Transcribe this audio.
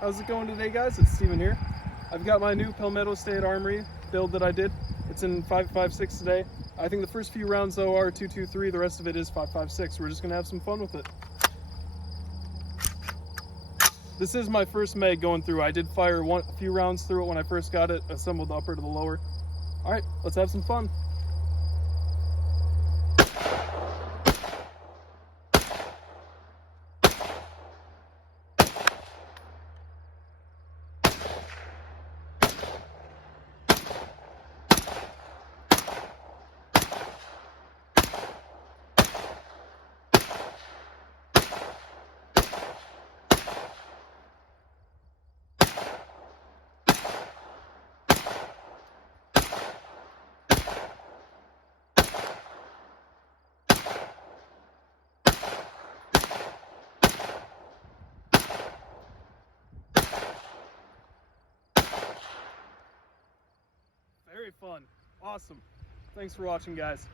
How's it going today, guys? It's Steven here. I've got my new Palmetto State Armory build that I did. It's in 5.56 today. I think the first few rounds though are 2.23, the rest of it is 5.56. We're just gonna have some fun with it. This is my first mag going through. I did fire a few rounds through it when I first got it, assembled the upper to the lower. All right, let's have some fun. Very fun. Awesome. Thanks for watching, guys.